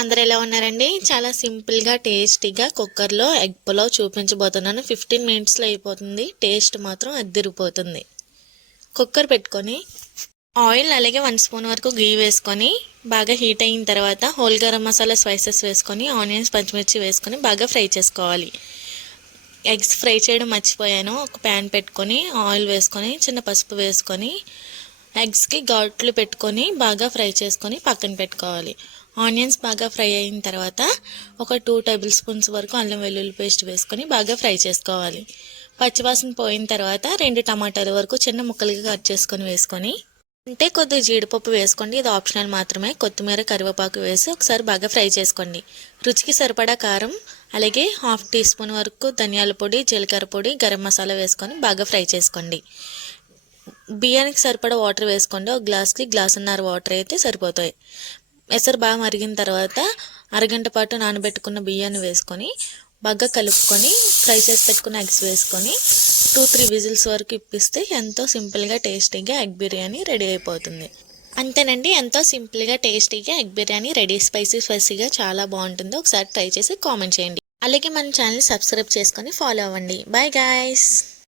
అందరు ఎలా ఉన్నారండి? చాలా సింపుల్గా టేస్టీగా కుక్కర్లో ఎగ్ పులావ్ చూపించబోతున్నాను. 15 మినిట్స్లో అయిపోతుంది. టేస్ట్ మాత్రం అద్దిరిపోతుంది. కుక్కర్ పెట్టుకొని ఆయిల్ అలాగే 1 స్పూన్ వరకు గీ వేసుకొని బాగా హీట్ అయిన తర్వాత హోల్ గరం మసాలా స్పైసెస్ వేసుకొని ఆనియన్స్ పచ్చిమిర్చి వేసుకొని బాగా ఫ్రై చేసుకోవాలి. ఎగ్స్ ఫ్రై చేయడం మర్చిపోయాను. ఒక ప్యాన్ పెట్టుకొని ఆయిల్ వేసుకొని చిన్న పసుపు వేసుకొని ఎగ్స్కి ఘాట్లు పెట్టుకొని బాగా ఫ్రై చేసుకొని పక్కన పెట్టుకోవాలి. ఆనియన్స్ బాగా ఫ్రై అయిన తర్వాత ఒక 2 టేబుల్ స్పూన్స్ వరకు అల్లం వెల్లుల్లి పేస్ట్ వేసుకొని బాగా ఫ్రై చేసుకోవాలి. పచ్చివాసన పోయిన తర్వాత 2 టమాటాల వరకు చిన్న ముక్కలుగా కట్ చేసుకొని వేసుకొని అంటే కొద్దిగా జీడిపప్పు వేసుకోండి, ఇది ఆప్షనల్ మాత్రమే. కొత్తిమీర కరివేపాకు వేసి ఒకసారి బాగా ఫ్రై చేసుకోండి. రుచికి సరిపడా కారం అలాగే 1/2 టీ స్పూన్ వరకు ధనియాల పొడి, జీలకర్ర పొడి, గరం మసాలా వేసుకొని బాగా ఫ్రై చేసుకోండి. బియ్యానికి సరిపడా వాటర్ వేసుకోండి. ఒక గ్లాస్కి గ్లాసున్నర వాటర్ అయితే సరిపోతాయి. ఎసరు బాగా మరిగిన తర్వాత అరగంట పాటు నానబెట్టుకున్న బియ్యాన్ని వేసుకొని బాగా కలుపుకొని ఫ్రై చేసి పెట్టుకున్న ఎగ్స్ వేసుకొని 2-3 విజిల్స్ వరకు ఇప్పిస్తే ఎంతో సింపుల్గా టేస్టీగా ఎగ్ బిర్యానీ రెడీ అయిపోతుంది. అంతేనండి, ఎంతో సింపుల్గా టేస్టీగా ఎగ్ బిర్యానీ రెడీ. స్పైసీగా చాలా బాగుంటుంది. ఒకసారి ట్రై చేసి కామెంట్ చేయండి. అలాగే మన ఛానల్ సబ్స్క్రైబ్ చేసుకొని ఫాలో అవ్వండి. Bye guys.